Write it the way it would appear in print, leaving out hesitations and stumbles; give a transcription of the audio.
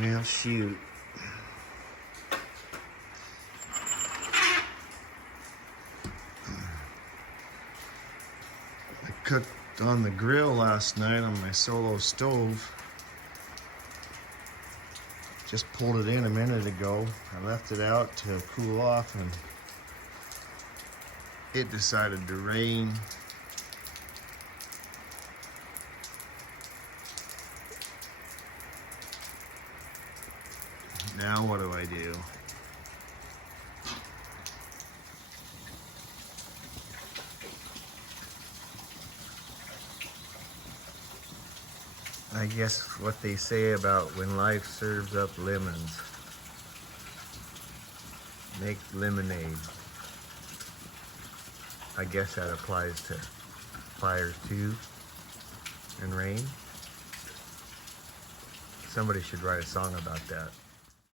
Well, shoot. I cooked on the grill last night on my Solo stove. Just pulled it in a minute ago. I left it out to cool off and it decided to rain. Now what do I do? I guess what they say about when life serves up lemons, make lemonade. I guess that applies to fires too and rain. Somebody should write a song about that.